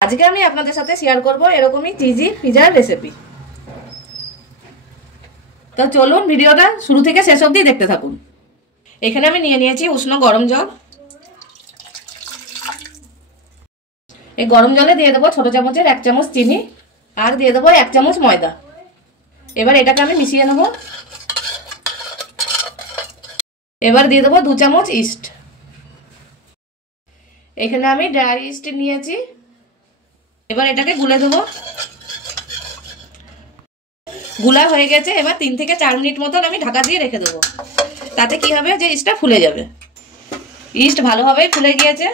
আজকে আমি আপনাদের সাথে শেয়ার করব এরকমই চিজি পিজার রেসিপি। তো চলুন ভিডিওটা শুরু থেকে শেষ অবধি দেখতে থাকুন। এখানে আমি নিয়ে নিয়েছি উষ্ণ গরম জল। এই গরম জলে দিয়ে দেবো ছোট চামচের 1 চামচ চিনি আর দিয়ে দেবো 1 চামচ ময়দা। এবার এটাকে আমি মিশিয়ে নেব। এবার দিয়ে দেবো 2 চামচ ইস্ট। এখানে আমি ড্রাই ইস্ট নিয়েছি। এবার এটাকে গুলে দেবো। গুলা হয়ে গেছে। এবার 3 থেকে 4 মিনিট মতন আমি ঢাকা দিয়ে রেখে দেবো। তাতে কি হবে যে ইস্টটা ফুলে যাবে। ইস্ট ভালোভাবে ফুলে গিয়েছে।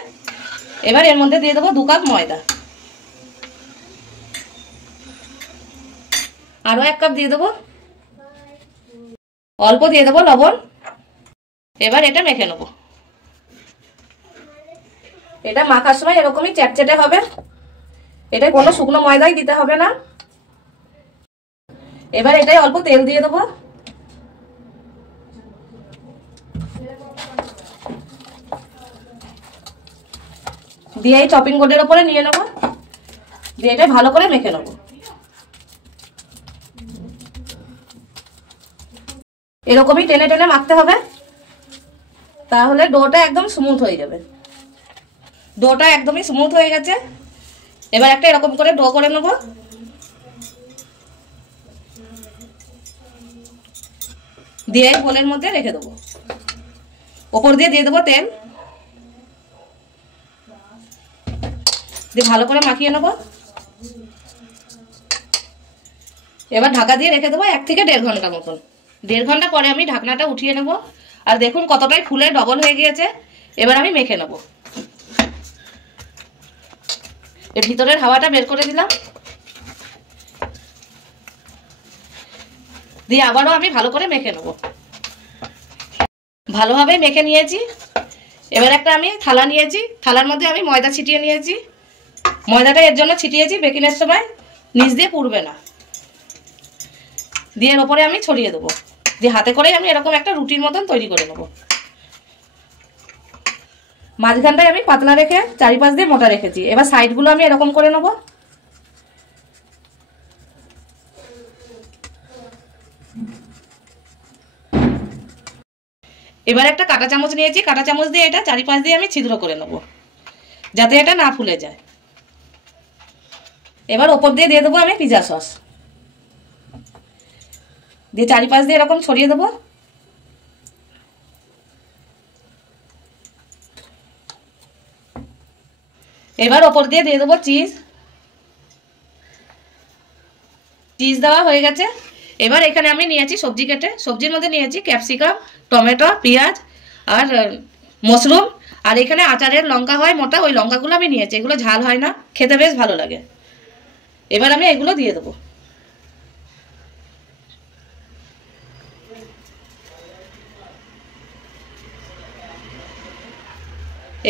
এবার এর মধ্যে দিয়ে দেবো 2 কাপ ময়দা। আরো 1 কাপ দিয়ে দেবো। অল্প দিয়ে দেবো লবণ। এবার এটা মেখে নেব। এটা মাখার সময় এরকমই চ্যাটচ্যাটে হবে। এটা কোনো শুকনো ময়দাই দিতে হবে না। এবার এটাই অল্প তেল দিয়ে দেবো। দিয়ে এই চপিং বোর্ডের উপরে নিয়ে নেব। দিয়ে এটা ভালো করে মেখে নেব। এরকমই টেনে টেনে মাখতে হবে, তাহলে ডোটা একদম স্মুথ হয়ে যাবে। ডোটা একদমই স্মুথ হয়ে গেছে। এবার একটা এরকম করে ডো করে নেব। দিয়ে বোলের মধ্যে রেখে দেবো। ওপর দিয়ে দেবো তেল। দিয়ে ভালো করে মাখিয়ে নেব। এবার ঢাকা দিয়ে রেখে দেবো 1 থেকে 1.5 ঘন্টা মতন। 1.5 ঘন্টা পরে আমি ঢাকনাটা উঠিয়ে নেব। আর দেখুন কতটাই ফুলে ডবল হয়ে গিয়েছে। এবার আমি মেখে নেব। এর ভিতরের হাওয়াটা বের করে দিলাম। দিয়ে আবারও আমি ভালো করে মেখে নেব। ভালোভাবে মেখে নিয়েছি। এবার একটা আমি থালা নিয়েছি। থালার মধ্যে আমি ময়দা ছিটিয়ে নিয়েছি। ময়দাটা এর জন্য ছিটিয়েছি বেকিংয়ের সময় নিচ দিয়ে পুড়বে না। দিয়ে এর ওপরে আমি ছড়িয়ে দেবো। দিয়ে হাতে করে আমি এরকম একটা রুটির মতন তৈরি করে নেব। মাঝখানটায় আমি পাতলা রেখে চারিপাশ দিয়ে মোটা রেখেছি। এবার সাইডগুলো আমি এরকম করে নেব। এবার একটা কাঁটা চামচ নিয়েছি। কাঁটা চামচ দিয়ে এটা চারিপাশ দিয়ে আমি ছিদ্র করে নেব, যাতে এটা না ফুলে যায়। এবার ওপর দিয়ে দেবো আমি পিৎজা সস। দিয়ে চারিপাশ দিয়ে এরকম ছড়িয়ে দেবো। এবার ওপর দিয়ে দেবো চিজ। চিজ দেওয়া হয়ে গেছে। এবার এখানে আমি নিয়েছি সবজি কেটে। সবজির মধ্যে নিয়েছি ক্যাপসিকাম, টমেটো, পেঁয়াজ আর মাশরুম। আর এখানে আচারের লঙ্কা হয় মোটা, ওই লঙ্কাগুলো আমি নিয়েছি। এগুলো ঝাল হয় না, খেতে বেশ ভালো লাগে। এবার আমি এগুলো দিয়ে দেবো।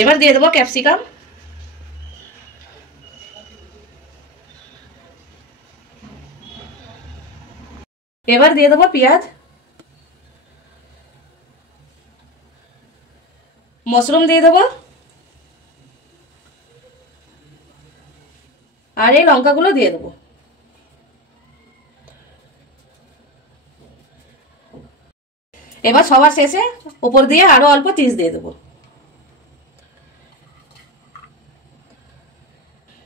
এবার দিয়ে দেবো ক্যাপসিকাম। এবার দিয়ে দেবো পেঁয়াজ, মাশরুম দিয়ে দেবো আর এই লঙ্কাগুলো দিয়ে দেবো। এবার সবার শেষে উপর দিয়ে আরো অল্প চিজ দিয়ে দেবো।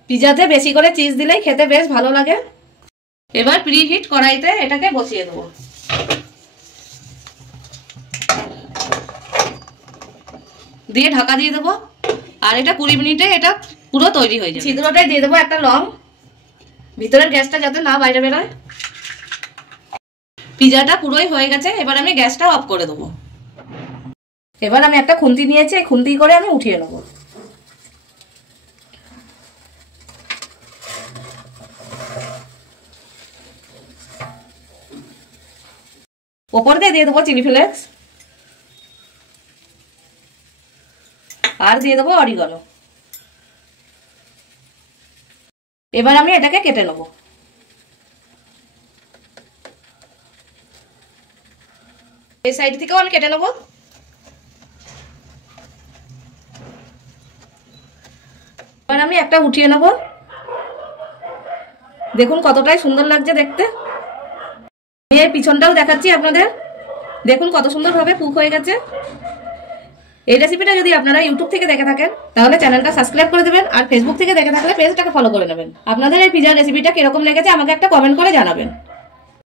পিজাতে বেশি করে চিজ দিলেই খেতে বেশ ভালো লাগে। এবার প্রিহিট কড়াইতে এটাকে বসিয়ে দেবো। দিয়ে ঢাকা দিয়ে দেবো। আর এটা 20 মিনিটে এটা পুরো তৈরি হয়ে যাবে। ছিদ্রটাই দিয়ে দেবো একটা লং, ভিতরের গ্যাসটা যাতে না বাইরে বেরোয়। পিজাটা পুরোই হয়ে গেছে। এবার আমি গ্যাসটা অফ করে দেবো। এবার আমি একটা খুন্তি নিয়েছি। এই খুন্তি করে আমি উঠিয়ে নেব। ওপর দিয়ে দেবো চিলি ফ্লেক্স আর দিয়ে দেবো অরিগানো। এবার আমি এটাকে কেটে নেব। এই সাইড থেকেও আমি কেটে নেব। এবার আমি একটা উঠিয়ে নেব। দেখুন কতটাই সুন্দর লাগছে দেখতে। এর পিছনটাও দেখাচ্ছি আপনাদের, দেখুন কত সুন্দরভাবে কুক হয়ে গেছে। এই রেসিপিটা যদি আপনারা ইউটিউব থেকে দেখে থাকেন তাহলে চ্যানেলটা সাবস্ক্রাইব করে দেবেন, আর ফেসবুক থেকে দেখে থাকলে পেজটাকে ফলো করে নেবেন। আপনাদের এই পিজার রেসিপিটা কিরকম লেগেছে আমাকে একটা কমেন্ট করে জানাবেন।